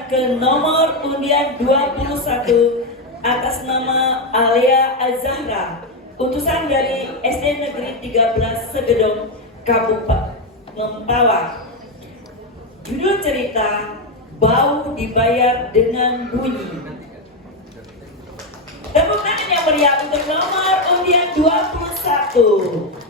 diserahkan ke nomor undian 21 atas nama Alia Azahra, utusan dari SD Negeri 13 Segedong, Kabupaten Mempawah. Judul cerita Bau Dibayar Dengan Bunyi. Tepuk tangan yang meriah untuk nomor undian 21.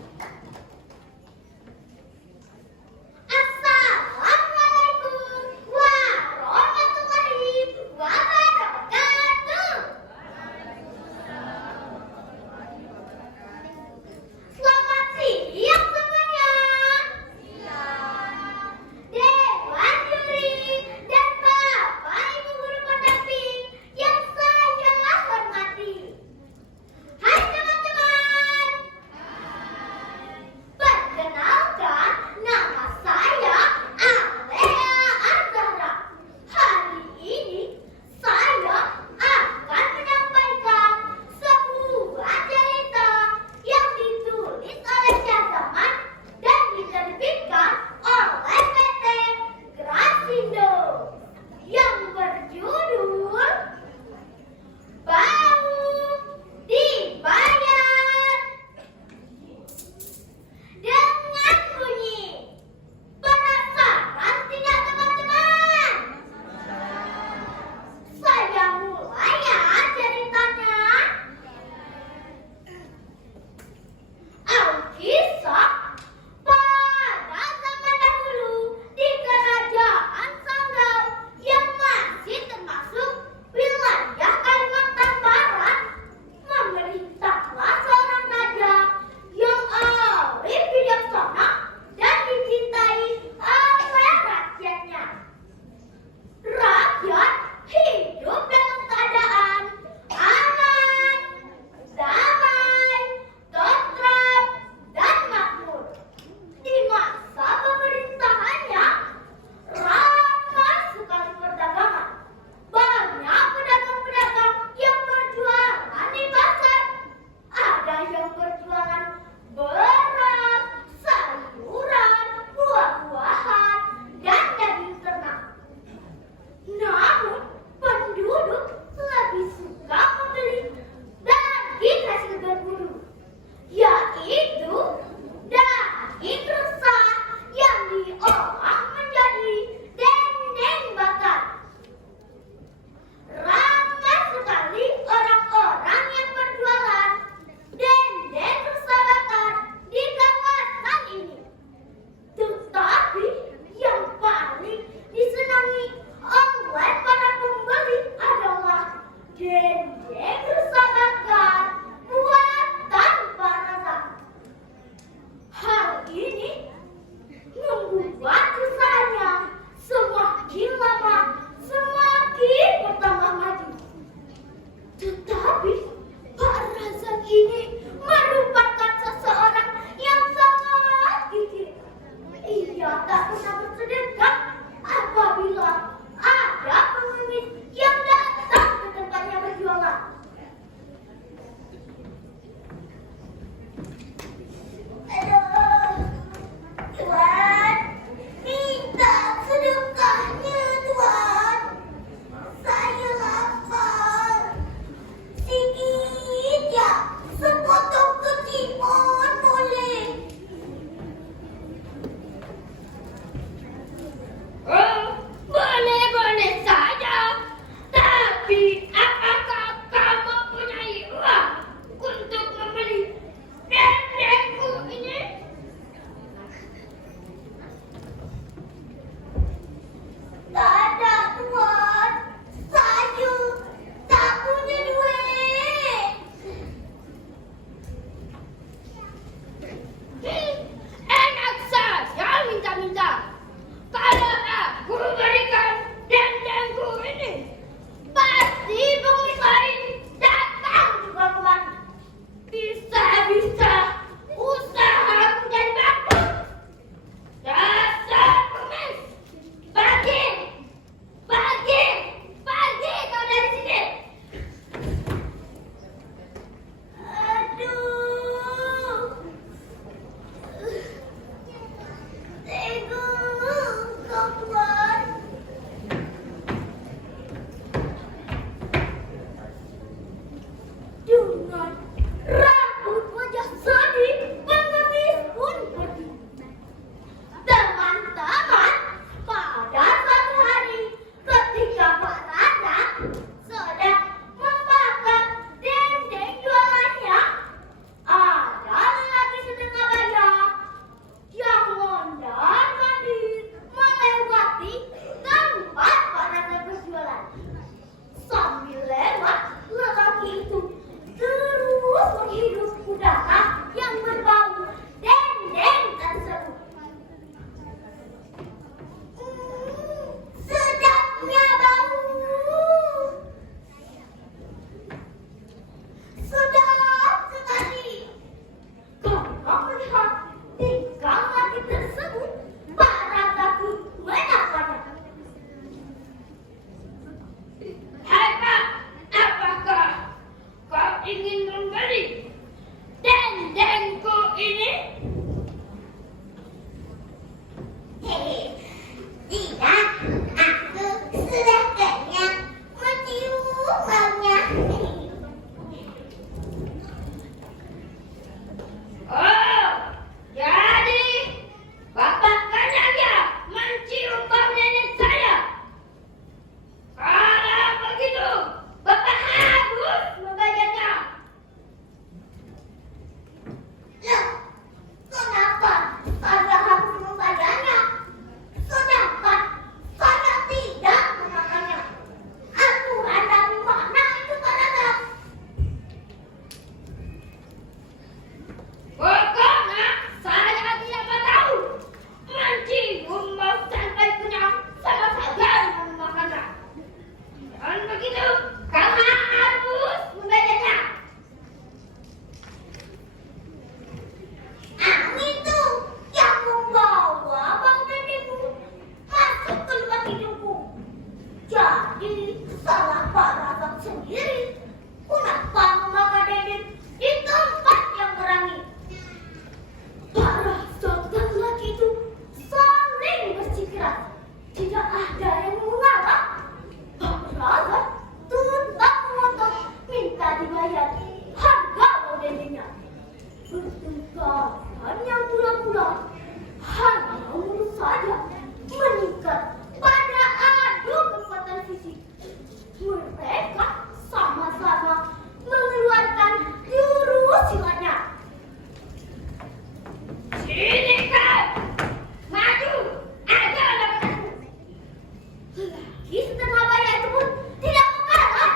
Ki Setengah Baya itu pun tidak mekalah.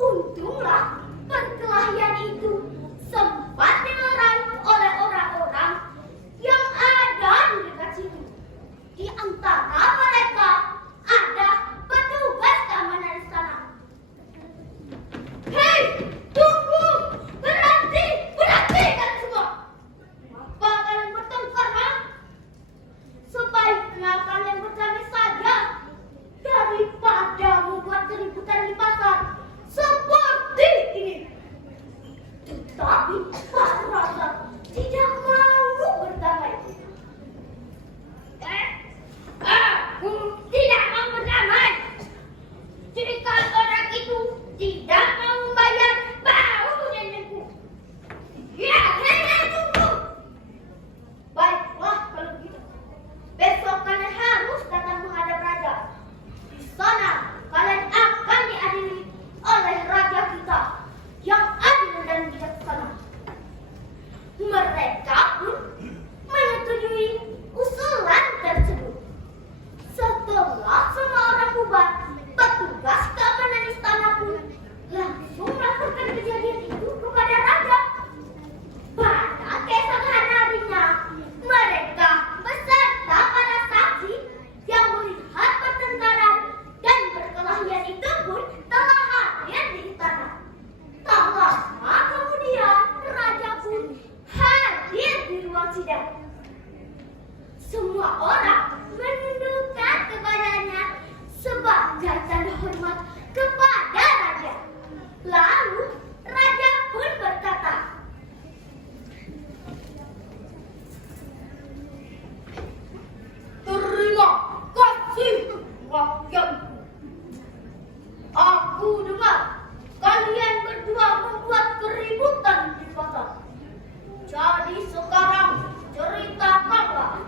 Untunglah perkelahian itu sempat dilerai oleh orang-orang yang ada di dekat situ. Di antara mereka ada petugas keamanan istana. Hei, tunggu! Berhenti! Berhenti kalian semua! Apa kalian bertengkar, ha? Sebaiknya kalian berdamai saja daripada membuat keributan di pasar seperti ini. Tetapi Pak Raja tidak mau berdamai. Aku tidak mau berdamai. Jika orang itu tidak mau membayar bau nenekku. Ya, nenek tunggu. Baiklah kalau begitu. Besok kalian harus datang menghadap raja. Di sana kalian akan diadili oleh raja kita yang adil dan bijaksana. Mereka pun menyetujui usulan tersebut. Setelah semua orang bubar, petugas keamanan istana pun langsung melaporkan kejadian itu kepada raja. Pada keesokan harinya, mereka beserta para saksi yang melihat pertengkaran dan perkelahian itu pun telah hadir di istana. Tak lama kemudian, raja pun hadir di ruang sidang. Semua orang menundukkan kepadanya sebagai tanda hormat kepada raja. Lalu raja pun berkata, "Terima kasih rakyat. Aku dengar kalian berdua membuat keributan di pasar. Jadi sekarang ceritakanlah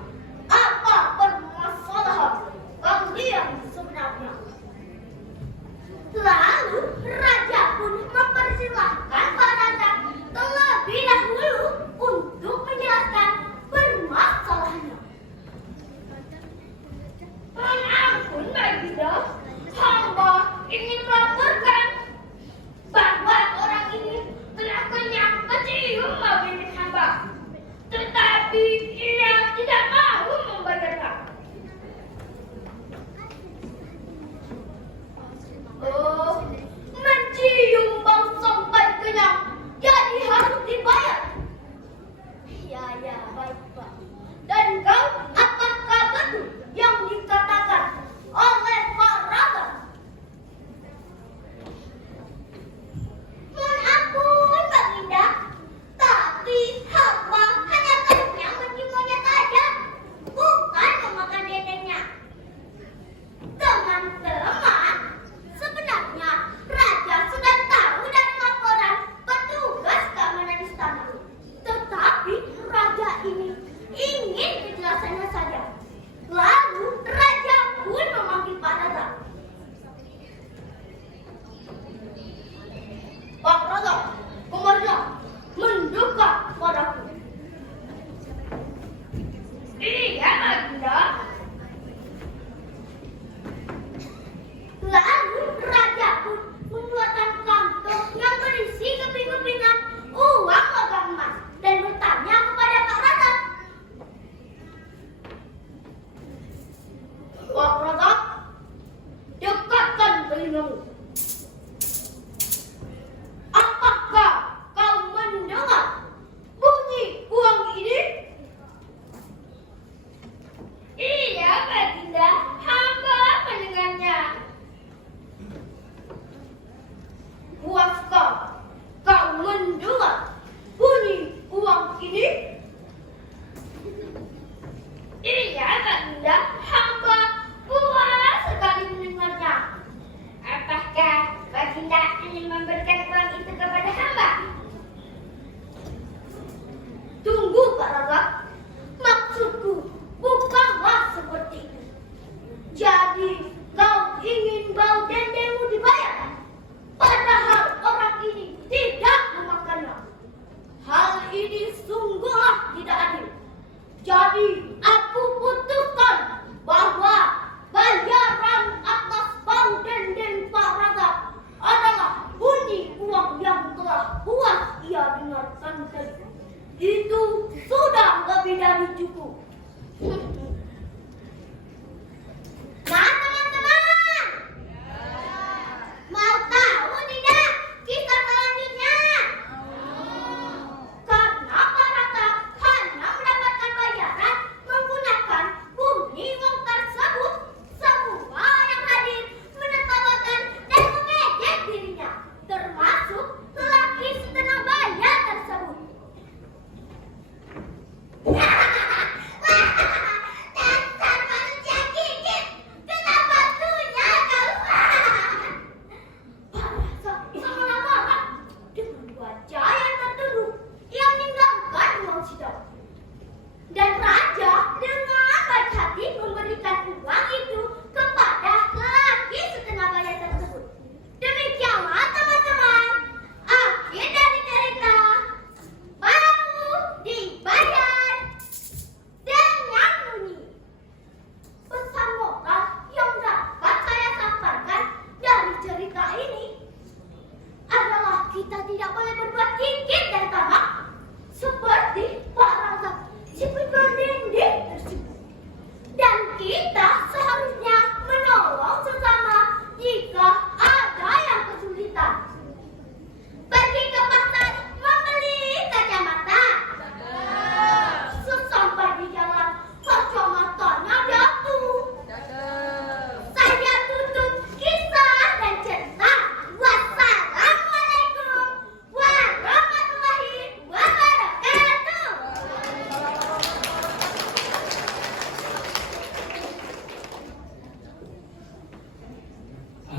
apa permasalahan kalian sebenarnya." Lalu raja pun mempersilahkan Pak Raja terlebih dahulu untuk menjelaskan permasalahannya. Ampun Baginda, hamba ingin melaporkan bahwa orang ini telah kenyang kecium bau milik hamba, tetapi ia tidak mau membayarkan. Oh, mencium bau sampai kenyang, jadi harus dibayar. Ya, baik Pak. Dan kau, apakah betul yang dikatakan oleh Pak Raga? Mohon ampun Baginda, tapi hamba hanya kenyang menciumnya saja, bukan memakan dedeknya. Teman-teman, sebenarnya raja sudah tahu dari laporan petugas keamanan istana. Tetapi raja ini ingin kejelasannya saja. Lalu raja pun memanggil Pak Raga. "Pak Raga, kemarilah mendekat padaku." "Iya, Baginda." Lalu raja pun mengeluarkan kantong yang berisi keping-kepingan uang logam emas dan bertanya kepada Pak Raga. "Pak Raga, dekatkan telingamu. Apakah kau mendengar bunyi uang ini?" "Iya, Baginda, hamba mendengarnya." "Puaskah kau mendengar bunyi uang ini?" "Iya, Baginda, hamba puas sekali mendengarnya." "Apakah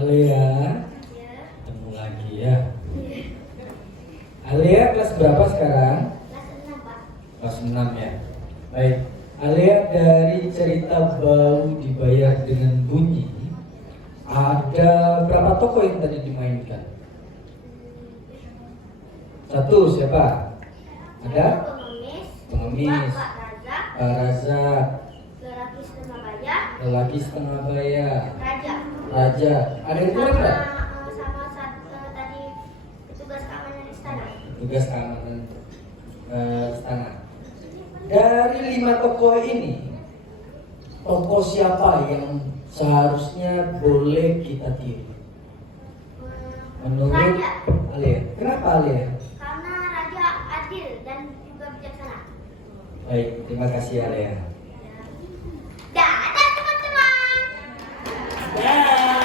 Alia, Ya. ketemu lagi ya. Alia kelas berapa sekarang? Kelas 6, Pak. Kelas 6 ya. Baik. Alia, dari cerita bau dibayar dengan bunyi, ada berapa tokoh yang tadi dimainkan? Satu, siapa? Ada? Pengemis. Pengemis. Pak Raja. Pak Raza, Lelaki setengah baya. lelaki setengah baya, Raja. Raja. Ada yang kurang nggak? Sama tadi petugas keamanan istana. Tugas keamanan istana. Dari 5 tokoh ini, tokoh siapa yang seharusnya boleh kita tiru? Menurut Raja. Alia, kenapa Alia? Karena raja adil dan juga bijaksana. Baik, terima kasih Alia. Dadah teman-teman. Dah.